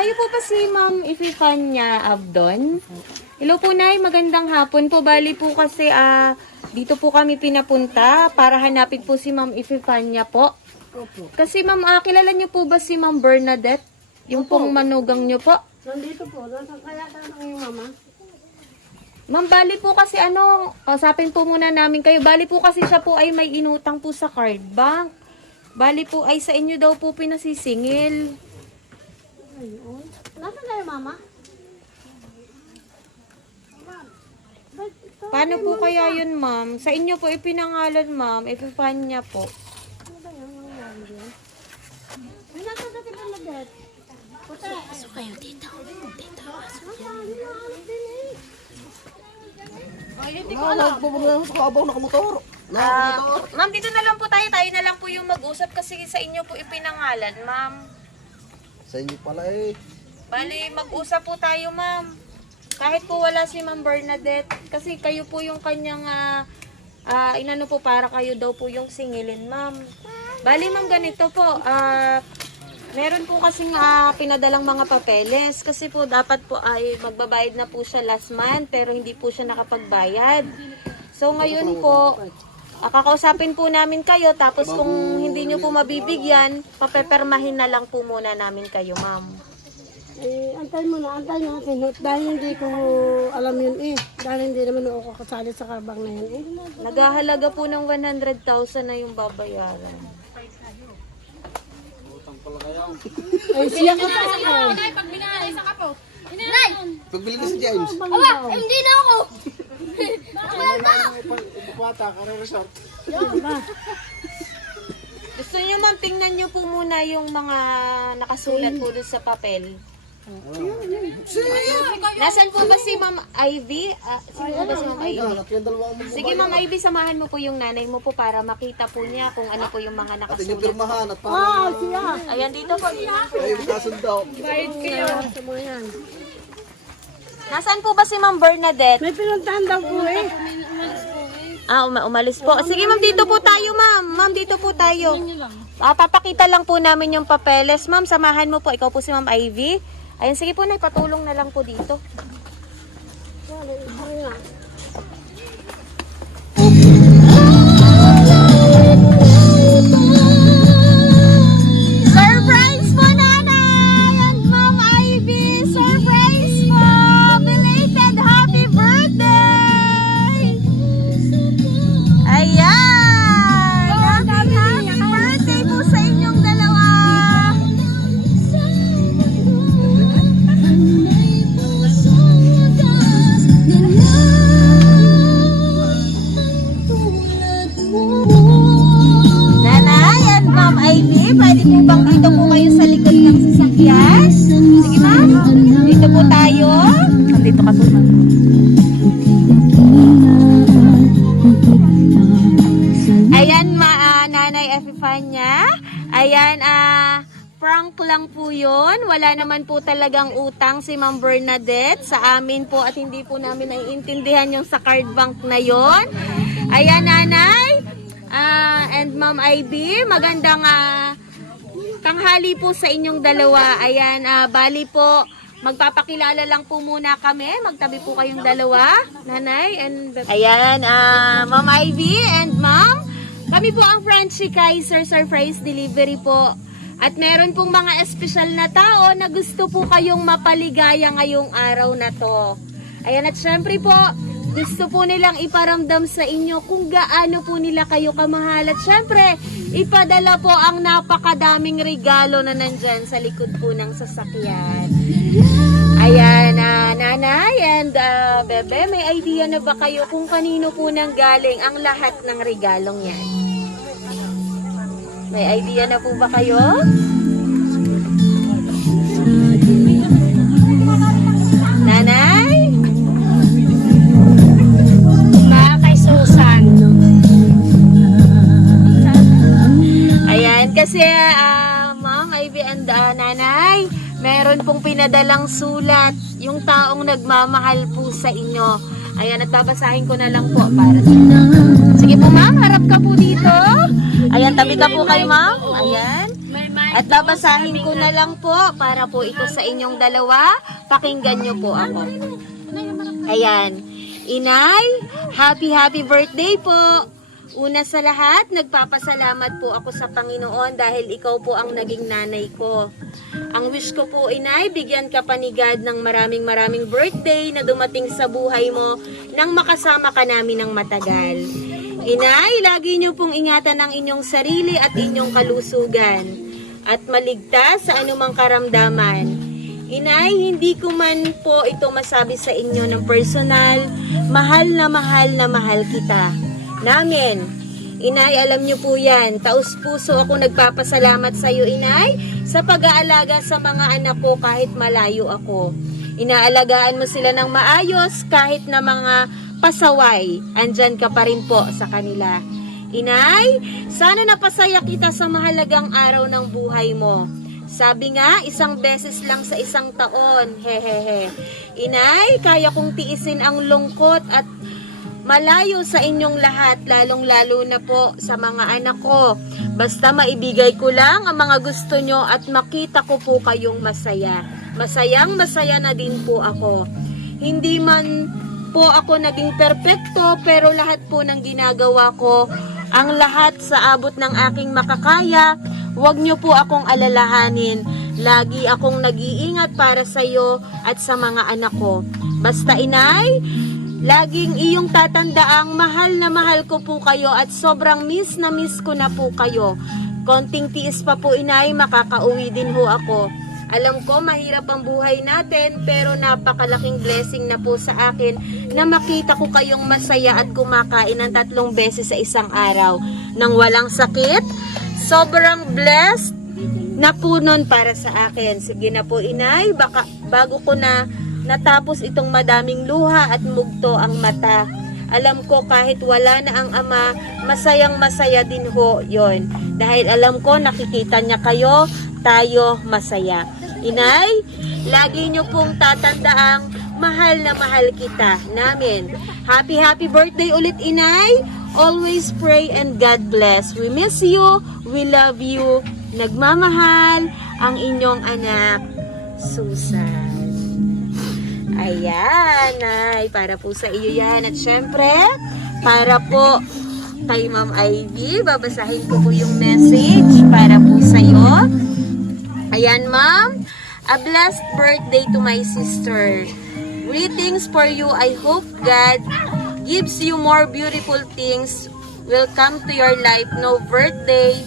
Kayo po ba si Ma'am Ififania Abdon? Hello po, Nay. Magandang hapon po. Bali po kasi dito po kami pinapunta para hanapin po si Ma'am Ififania po. Opo. Kasi Ma'am, kilala niyo po ba si Ma'am Bernadette? Yung pong manugang niyo po? Nandito po. Nasaan kaya tanong yung mama? Ma'am, bali po kasi kausapin po muna namin kayo. Bali po kasi siya po ay may inutang po sa card bank. Bali po ay sa inyo daw po pinasisingil. Ayun. Nasaan kaya mama? Paano po kaya yun, Ma'am? Sa inyo po ipinangalan, Ma'am. Ififanya po. Ano ba yan? Ano yan dyan? May nasaan sa tipan na det? Puti. Pasok kayo dito. Dito. Pasok. Hindi ko alam. Ma'am, dito na lang po tayo. Tayo na lang po yung mag-usap kasi sa inyo po ipinangalan, Ma'am. Sa inyo pala eh. Bali, mag-usap po tayo, Ma'am. Kahit po wala si Ma'am Bernadette. Kasi kayo po yung kanyang, inano po, para kayo daw po yung singilin, Ma'am. Bali, Ma'am, ganito po. Meron po kasing pinadalang mga papeles. Kasi po, dapat po ay magbabayad na po siya last month. Pero hindi po siya nakapagbayad. So, ngayon po, kakausapin po namin kayo. Tapos kung hindi nyo po mabibigyan, papepermahin na lang po muna namin kayo, Ma'am. Antay mo na, antay natin. Dahil hindi ko alam yun eh. Dahil hindi naman ako kasali sa kabang na yun eh. Naghahalaga po ng 100,000 na yung babayaran. Ay, siya ka sa ako. Pagbili ko si James. Hindi na ako. Gusto niyo, Ma'am, tingnan niyo po muna yung mga nakasulat po dun sa papel. Nasaan po ba si Ma'am Ivy? Sino ba si Ma'am Ivy? Sige, Ma'am Ivy, samahan mo po yung nanay mo po para makita po niya kung ano po yung mga At inyong nakasulat. pirmahan at Ah, parang siya. Ayan, dito po. kayo kasundo. Sa mga yan. Nasaan po ba si Ma'am Bernadette? May pinuntahan daw po eh. Umalis po. Sige, Ma'am, dito po tayo, Ma'am. Ma'am, dito po tayo. Papakita lang po namin yung papeles. Ma'am, samahan mo po. Ikaw po si Ma'am Ivy. Ayun, sige po, patulong na lang po dito. Surprise po, Nanay and Ma'am Ivy! Surprise po! Belated happy birthday! Ayan! Happy birthday po sa inyong dalawa! Nanay and Ma'am Ivy, pwede po bang dito po kayo sa likod ng sasakyan? Sige, Ma'am. Dito po tayo. Dito ka po, Ma'am. Ayan, Nanay Epifania. Ayan, prank lang po yun. Wala naman po talagang utang si Ma'am Bernadette sa amin po at hindi po namin naiintindihan yung sa card bank na yon. Ayan, Nanay. And Ma'am Ivy, magandang tanghali po sa inyong dalawa. Ayan, bali po, magpapakilala lang po muna kami. Magtabi po kayong dalawa, Nanay. And ayan, Ma'am Ivy and Ma'am, kami po ang Francie Kaiser Surprise Delivery po. At meron pong mga espesyal na tao na gusto po kayong mapaligaya ngayong araw na to. Ayan, at syempre po, gusto po nilang iparamdam sa inyo kung gaano po nila kayo kamahal. At syempre, ipadala po ang napakadaming regalo na nandyan sa likod po ng sasakyan. Ayan, Nanay and Bebe, may idea na ba kayo kung kanino po nang galing ang lahat ng regalong yan? May idea na po ba kayo? Nanay? Kay Susan. Ayan, kasi Ma'am Ivy and Nanay, meron pong pinadalang sulat yung taong nagmamahal po sa inyo. Ayan, at babasahin ko na lang po para sa inyo. Sige po, Ma'am, harap ka po dito. Ayan, tabi ka po kay Ma'am. Ayan. May At babasahin ko na lang po para po ito sa inyong dalawa. Pakinggan nyo po ako. Ayan. Inay, happy birthday po. Una sa lahat, nagpapasalamat po ako sa Panginoon dahil ikaw po ang naging nanay ko. Ang wish ko po, Inay, bigyan ka pa ni God ng maraming birthday na dumating sa buhay mo nang makasama ka namin ng matagal. Inay, lagi niyo pong ingatan ang inyong sarili at inyong kalusugan at maligtas sa anumang karamdaman. Inay, hindi ko man po ito masabi sa inyo ng personal, mahal na mahal kita. Namin. Inay, alam niyo po yan. Taos puso ako nagpapasalamat sa iyo, Inay, sa pag-aalaga sa mga anak ko kahit malayo ako. Inaalagaan mo sila ng maayos kahit na mga pasaway. Andyan ka pa rin po sa kanila. Inay, sana napasaya kita sa mahalagang araw ng buhay mo. Sabi nga, isang beses lang sa isang taon. Hehehe. Inay, kaya kong tiisin ang lungkot at malayo sa inyong lahat, lalong-lalo na po sa mga anak ko. Basta maibigay ko lang ang mga gusto nyo at makita ko po kayong masaya. Masayang-masaya na din po ako. Hindi man po ako naging perpekto, pero lahat po ng ginagawa ko, ang lahat sa abot ng aking makakaya. Huwag nyo po akong alalahanin. Lagi akong nag-iingat para sa iyo at sa mga anak ko. Basta, Inay, laging iyong tatandaang mahal na mahal ko po kayo at sobrang miss na miss ko na po kayo. Konting tiis pa po, Inay, makakauwi din ho ako. Alam ko mahirap ang buhay natin, pero napakalaking blessing na po sa akin na makita ko kayong masaya at kumakain ng 3 beses sa isang araw nang walang sakit. Sobrang blessed na po nun para sa akin. Sige na po, Inay, bago ko na natapos itong madaming luha at mugto ang mata. Alam ko kahit wala na ang ama, masayang masaya din ho yon. Dahil alam ko nakikita niya kayo, tayo masaya. Inay, lagi niyo pong tatandaang mahal na mahal kita namin. Happy birthday ulit, Inay. Always pray and God bless. We miss you, we love you. Nagmamahal ang inyong anak, Susan. Ayan, ay, para po sa iyo yan. At syempre, para po kay Ma'am Ivy, babasahin ko po yung message para po sa iyo. Ayan, Ma'am. A blessed birthday to my sister. Greetings for you. I hope God gives you more beautiful things will come to your life. No birthday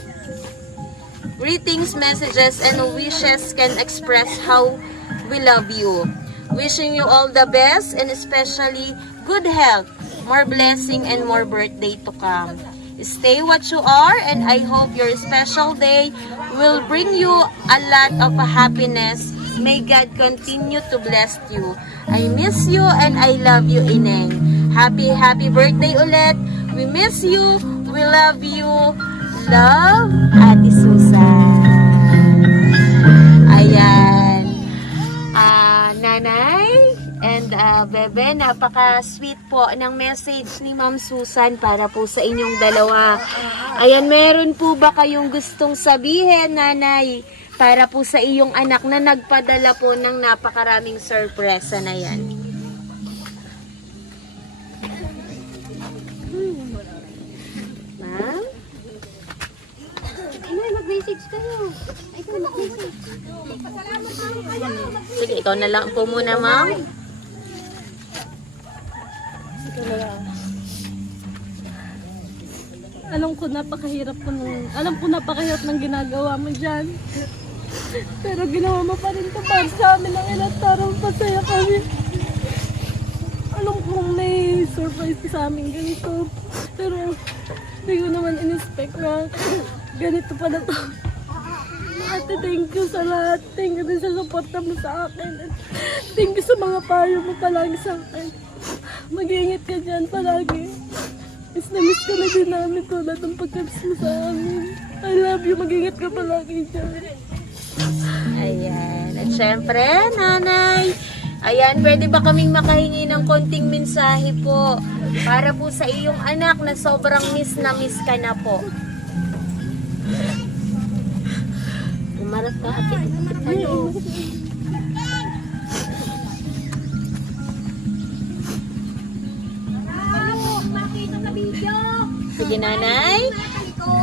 greetings, messages, and wishes can express how we love you. Wishing you all the best and especially good health, more blessing, and more birthday to come. Stay what you are, and I hope your special day will bring you a lot of happiness. May God continue to bless you. I miss you and I love you, Ineng. Happy birthday ulit. We miss you. We love you. Love, Ate Susan. Ayan. Nanay and Bebe, napaka-sweet po ng message ni Ma'am Susan para po sa inyong dalawa. Ayan, meron po ba kayong gustong sabihin, Nanay, para po sa iyong anak na nagpadala po ng napakaraming sorpresa na yan? Ma'am? Mag-message kayo. Ikaw mag-message. Sige, ikaw na lang po muna, Ma'am. Alam ko napakahirap ng ginagawa mo dyan. Pero ginawa mo pa rin ito para sa amin ng ilang tarong pasaya kami. Alam kong may surprise sa amin ganito. Pero hindi ko naman in-expect na ganito pala to. Ate, thank you sa lahat. Thank you din sa suporta mo sa akin. Thank you sa mga payo mo palagi sa akin. Mag-iingat ka dyan palagi. Miss na miss ka na din namin tulad ng pagkamis mo sa amin. I love you. Mag-iingat ka palagi dyan. Ayan. At syempre, Nanay, ayan, pwede ba kaming makahingi ng konting mensahe po para po sa iyong anak na sobrang miss na miss ka na po? Maras ka ate. Sige, nanay.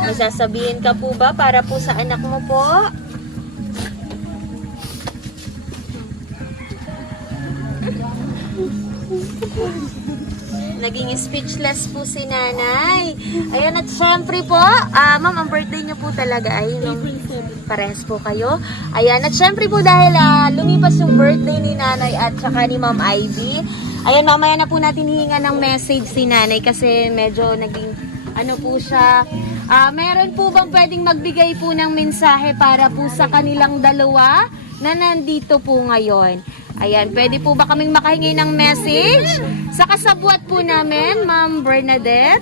May sasabihin ka po ba para po sa anak mo po? Naging speechless po si nanay. Ayan, at syempre po, ma'am, ang birthday niyo po talaga ay nung parehas po kayo. Ayan, at syempre po dahil lumipas yung birthday ni nanay at saka ni ma'am Ivy. Ayan, mamaya na po natin hihinga ng message si nanay kasi medyo naging ano po siya. Meron po bang pwedeng magbigay po ng mensahe para po sa kanilang dalawa na nandito po ngayon? Ayan, pwede po ba kaming makahingi ng message? Sa kasabwat po namin, Ma'am Bernadette.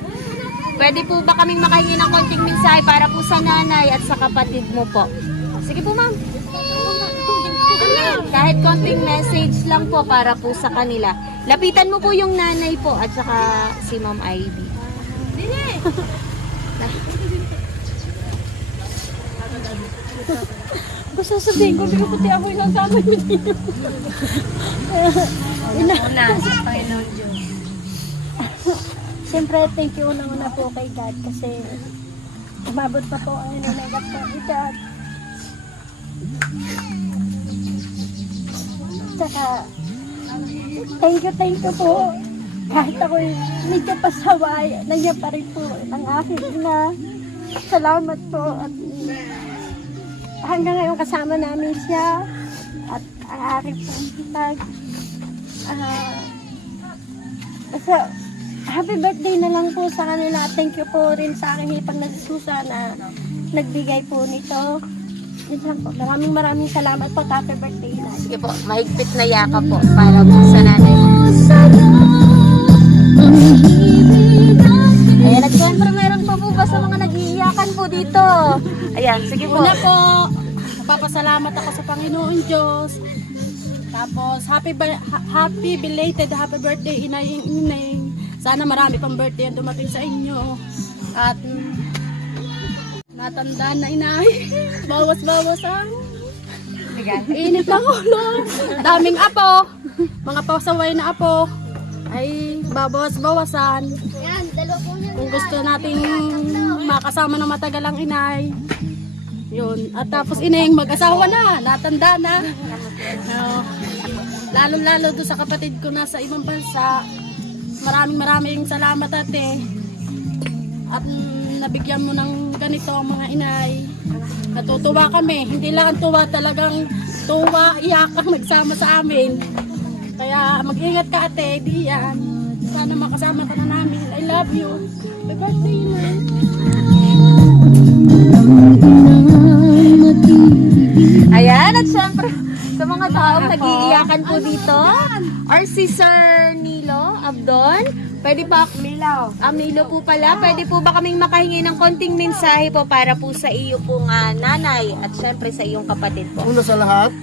Pwede po ba kaming makahingi ng konting mensahe para po sa nanay at sa kapatid mo po? Sige po, ma'am. Kahit konting message lang po para po sa kanila. Lapitan mo po yung nanay po at saka si Ma'am Ivy. Basta sabihin ko, hindi ko pati ako ilang kamay mo dito. Una, sa Panginoon Diyos. Siyempre, thank you unang-una po kay God kasi umabot pa po ang inunegat ko kay God. Tsaka, thank you po. Kahit ako medyo pasaway, nandiyan pa rin po ang aking ina. Salamat po at hanggang ngayon kasama namin siya at ang aking pag basta happy birthday na lang po sa kanila. Thank you po rin sa aking hipag na Susa na nagbigay po nito. Yun lang po. Maraming salamat po. Happy birthday na. Sige po, mahigpit na yakap po para po sa nanay mo. Ayan, at syempre meron pa po ba sa mga nag-iiyakan po dito? Ayan, sige po. Una po, napapasalamat ako sa Panginoon Diyos. Tapos, happy belated happy birthday, Inay. Sana marami pang birthday ang dumating sa inyo. At matanda na, Inay. Bawas-bawas ang init ng ulo. Daming apo. Mga pasaway na apo. Ay, bawas-bawasan. Yan, dalawa po yan. Kung gusto nating makasama ng matagal ang Inay. Yun. At tapos Ineng mag-asawa na, natanda na. Lalo-lalo doon sa kapatid ko na sa ibang bansa. Maraming salamat ate. At nabigyan mo ng ganito ang mga Inay. Natutuwa kami. Hindi lang ang tuwa, talagang tuwa, iyak ang nagsama sa amin. Kaya mag-ingat ka ate, di yan. Sana makasama ka na namin. I love you. Happy birthday, Inay. Ayan, at syempre, sa mga taong nag-iiyakan po dito, or si Sir Nilo Abdon, pwede pa, Milo po pala, pwede po ba kaming makahingi ng konting mensahe po para po sa iyo pong nanay at syempre sa iyong kapatid po? Una sa lahat,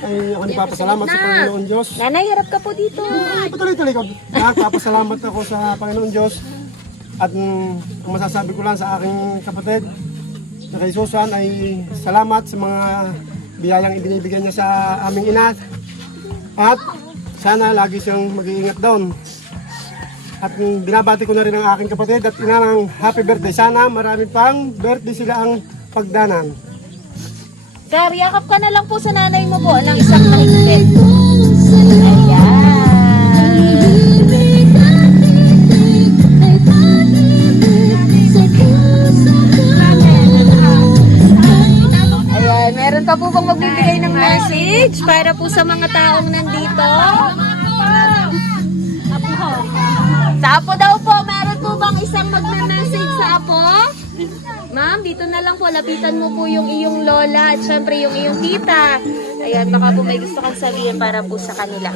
ay ako nagpapasalamat sa Panginoon Diyos. Nanay, harap ka po dito. Patuloy-tuloy ko. Nagpapasalamat ako sa Panginoon Diyos. At ang masasabi ko lang sa aking kapatid na kay Susan ay salamat sa mga biyayang ibinibigay niya sa aming ina. At sana lagi siyang mag-iingat doon. At binabati ko na rin ang aking kapatid at ina ng happy birthday. Sana marami pang birthday sila ang pagdanan. Sir, yakap ka na lang po sa nanay mo po ng isang mahigpit. Ayan. Ayan, meron pa po bang magbibigay ng message para po sa mga taong nandito? Sa Apo daw po, meron po bang isang magme-message sa Apo? Ma'am, dito na lang po, lapitan mo po yung iyong lola at syempre yung iyong tita. Ayan, baka po may gusto kang sabihin para po sa kanila.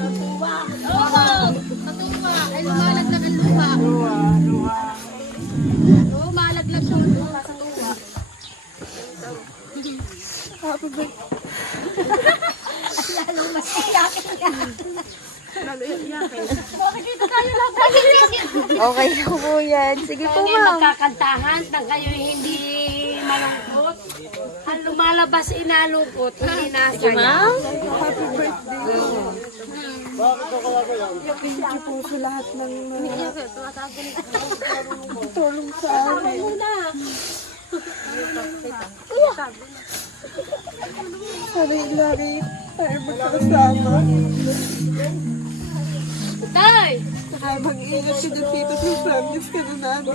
Ay, lumalaglag ang lupa. Oo, malaglag siya ang lupa sa tuwa. Happy birthday. Lalong mas iyakin yan. Okay po yan. Sige po, Kaya ma'am. magkakantahan nang kayo hindi malungkot. Ang lumalabas inalungkot, hindi Sige, nasaya. ma'am. Thank you po sa lahat ng tulong sa amin. Sana lagi tayo magkakasama. Tay! Saka mag-iingat ka dyan dito sa families ka na namin.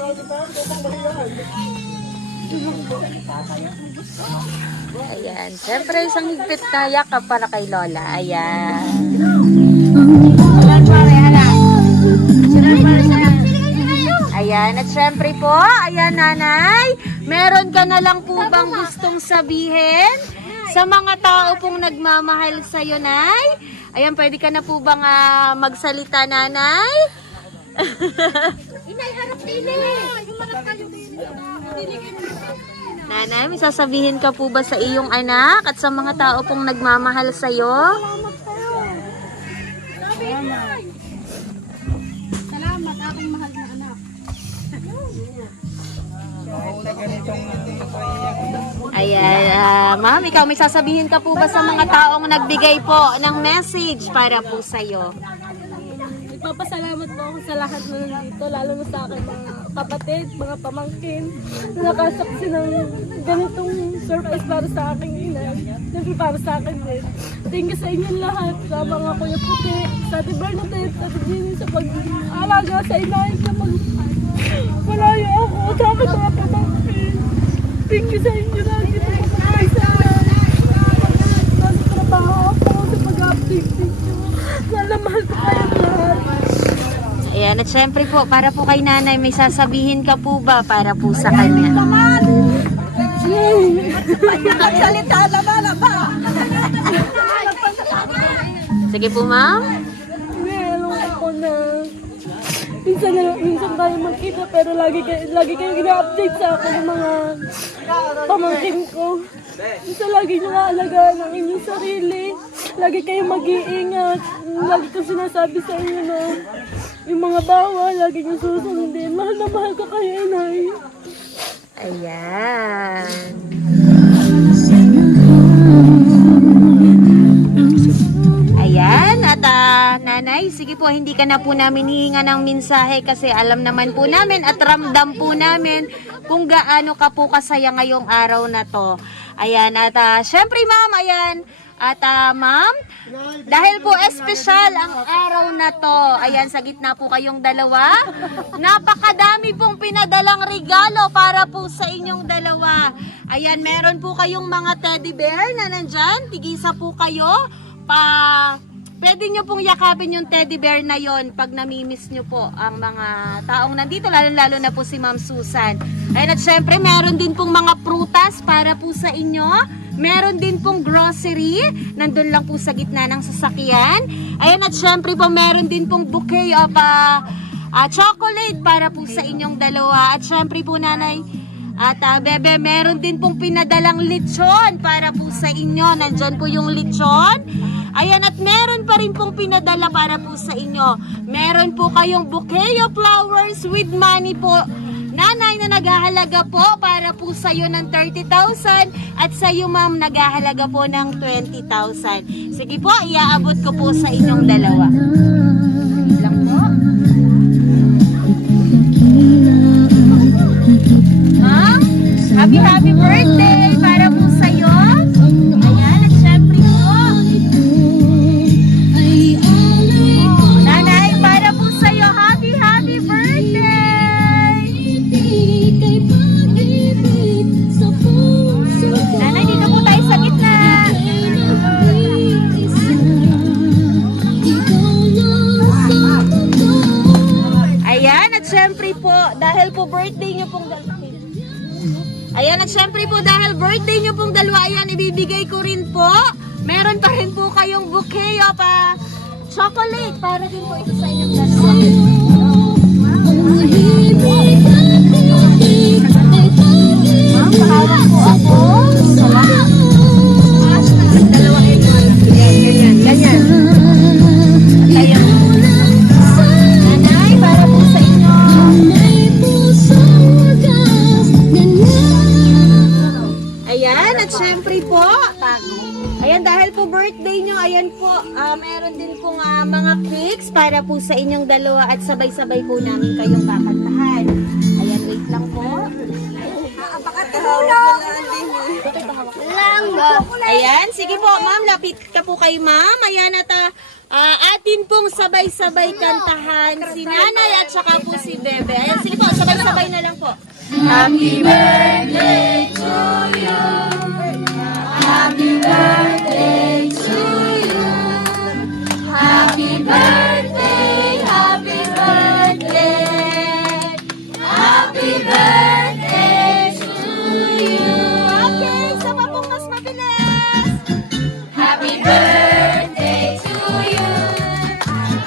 Ayan. Siyempre, isang higpit na yakap para kay Lola. Ayan. Ayan. At siyempre po, ayan nanay, meron ka na lang po bang gustong sabihin sa mga tao pong nagmamahal sa'yo, nay? Ayan, pwede ka na po bang magsalita, nanay? Inay, harap din Nanay, may sasabihin ka po ba sa iyong anak at sa mga tao pong nagmamahal sa'yo? Salamat, aking mahal na anak. Ayan, ma'am, ikaw may sasabihin ka po ba sa mga taong nagbigay po ng message para po sa'yo? Nagpapasalamat po ako sa lahat na nandito, lalo na sa aking mga kapatid, mga pamangkin, na nakasaksi ng ganitong surprise para sa aking inay. Siyempre para sa akin din. Thank you sa inyong lahat, sa mga Kuya Puti, sa Ate Bernadette, sa Ate Jenny, sa pag-aalaga sa inay, sa malayo ako, sa aking mga pamangkin. Thank you sa inyo lagi na kapatay sa akin. Nasa trabaho ako sa pag-update ninyo. Sana mahal ko kayong lahat. Ayan, at syempre po, para po kay nanay, may sasabihin ka po ba para po sa kanya? Salita naman ba? Sige po, ma'am. Alam ko na minsan tayo magkita pero lagi kayo gina-update sa akin ng mga pamangkin ko. Minsan lagi nyo naalagaan ang inyong sarili. Lagi kayo mag-iingat. Lagi ko sinasabi sa inyo na yung mga bawal, lagi nyo susundin. Mahal na mahal ko kayo, inay. Ayan. Ayan, at nanay, sige po, hindi ka na po namin hihinga ng mensahe kasi alam naman po namin at ramdam po namin kung gaano ka po kasaya ngayong araw na to. Ayan, at syempre ma'am, ayan, at ma'am, dahil po espesyal ang araw na to, ayan, sa gitna po kayong dalawa, napakadami pong pinadalang regalo para po sa inyong dalawa. Ayan, meron po kayong mga teddy bear na nandyan, tigisa po kayo, pwede nyo pong yakapin yung teddy bear na yon pag namimiss nyo po ang mga taong nandito, lalo na po si Ma'am Susan. Ayan, at syempre, meron din pong mga prutas para po sa inyo. Meron din pong grocery, nandun lang po sa gitna ng sasakyan. Ayan, at syempre po, meron din pong bouquet of chocolate para po sa inyong dalawa. At syempre po, nanay, at bebe, meron din pong pinadalang lechon para po sa inyo. Nandyan po yung lechon. Ayan, at meron pa rin pong pinadala para po sa inyo. Meron po kayong bouquet of flowers with money po, nanay, na naghahalaga po para po sa iyo ng 30,000 at sa iyo, ma'am, naghahalaga po ng 20,000. Sige po, iaabot ko po sa inyong dalawa. Wait lang po. Ma'am, happy birthday para po sa iyo. Ayan, at syempre po, nanay, para po sa iyo, happy birthday. Nanay, dito po tayo sa gitna. Ayan, at syempre po, dahil po birthday nyo pong dalawa. Ayan, at syempre po, dahil birthday nyo pong dalawa, ayan, ibibigay ko rin po. Meron pa rin po kayong bouquet of chocolate para din po ito sa inyong dalawa. Ma'am, pahawak po ako. Salamat. Dalawa ito. Ganyan. At ayun. Nanay, para po sa inyo. Ayan, para po sa inyong dalawa at sabay-sabay po namin kayong kakantahan. Ayan, wait lang po. Ayan, sige po ma'am, lapit ka po kay ma'am. Ayan at atin pong sabay-sabay kantahan si nanay at saka po si bebe. Ayan, sige po, sabay-sabay na lang po. Happy birthday to you. Happy birthday to you. Happy birthday, happy birthday. Happy birthday to you. Okay, sama pong mas mabilis. Happy birthday to you.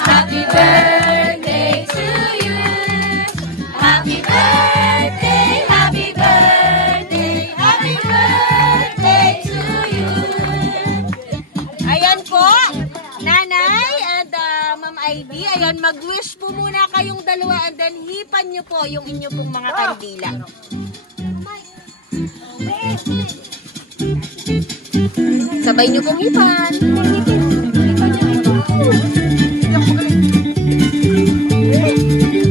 Happy birthday to you. Happy birthday, happy birthday, happy birthday to you. Ayan po, Nanay and Ma'am Ivy, ayan, mag-wish po muna kayong dalawa and then hipan nyo po yung inyo pong mga kandila. Sabay nyo pong hipan.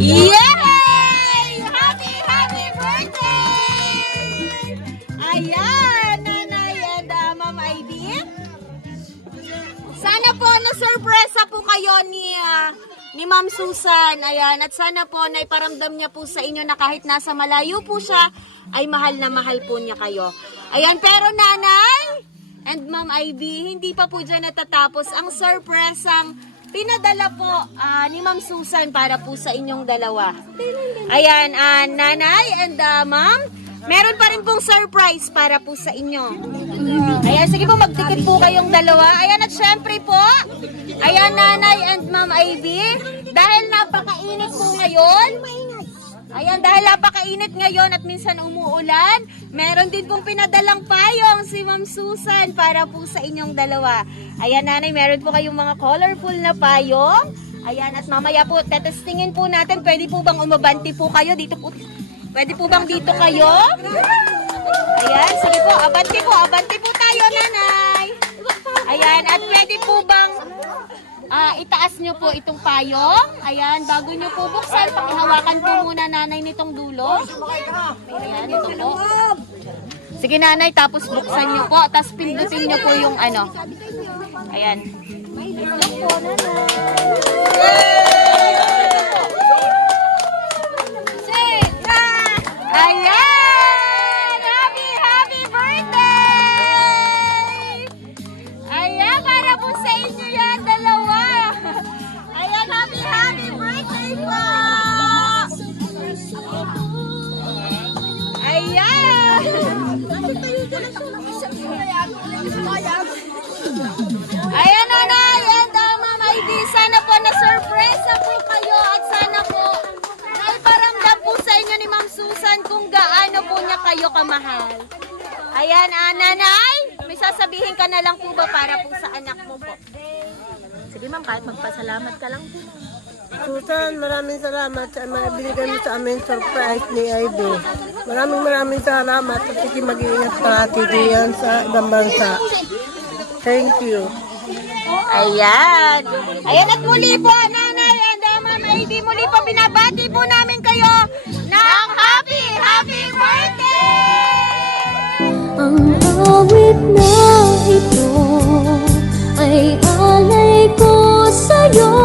Yay! Happy, happy birthday! Ayan, Nanay and Ma'am Ivy. Sana po na-surpresa po kayo ni Ma'am Susan. Ayan, at sana po naiparamdam niya po sa inyo na kahit nasa malayo po siya, ay mahal na mahal po niya kayo. Ayan, pero Nanay and Ma'am Ivy, hindi pa po dyan natatapos ang surpresang pinadala po ni Ma'am Susan para po sa inyong dalawa. Ayan, Nanay and Ma'am, meron pa rin pong surprise para po sa inyo. Ayan, sige po, magdikit po kayong dalawa. Ayan, at syempre po, ayan, Nanay and Ma'am Ivy, dahil napakainit po ngayon, ayan, dahil napakainit ngayon at minsan umuulan, meron din pong pinadalang payong si Ma'am Susan para po sa inyong dalawa. Ayan, Nanay, meron po kayong mga colorful na payong. Ayan, at mamaya po, tetestingin po natin, pwede po bang umabanti po kayo dito po? Pwede po bang dito kayo? Ayan, sige po, abanti po tayo, Nanay. Ayan, at pwede po bang itaas nyo po itong payong? Ayan, bago nyo po buksan, pakihawakan po muna, Nanay, nitong dulo. Ayan, ito po. Sige, Nanay, tapos buksan nyo po, tapos pindutin nyo po yung ano. Ayan. Ayan! Happy, happy birthday! Ayan, para po sa inyo yan, dalawa. Ayan, happy, happy birthday po! Ayan! Ayan, Nanay and Ma'am Ivy, sana po na-surpresa po kayo at sana po naiparamdam po sa inyo ni Ma'am Susan kung gaano po niya kayo kamahal. Ayan, Nanay, may sasabihin ka na lang po ba para po sa anak mo po? Sige, Ma'am, kahit magpasalamat ka lang po. Susan, maraming salamat sa mga binigay mo sa amin surprise ni Ivy. Maraming salamat at sige mag-iingat parati diyan sa ibang bansa. Thank you. Ayan. Ayan, at muli po, Nanay and Ma'am Ivy, muli po binabati po namin kayo ng happy, happy birthday! Ang awit na ito ay alay ko sa'yo.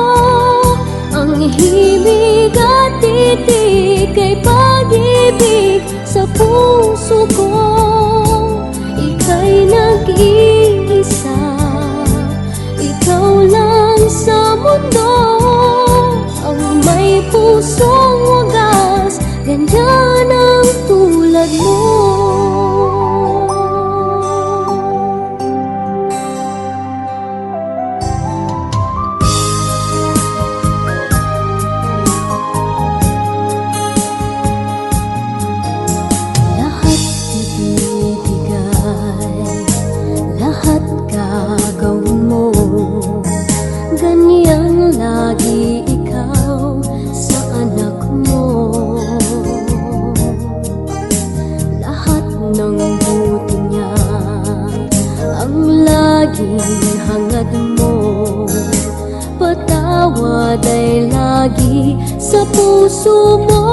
Ang himig at titig ay pag-ibig sa puso ko. Ika'y nag-iisa, ikaw lang sa mundo. Ang may pusong wagas, ganyan ang tulad mo. sa puso mo.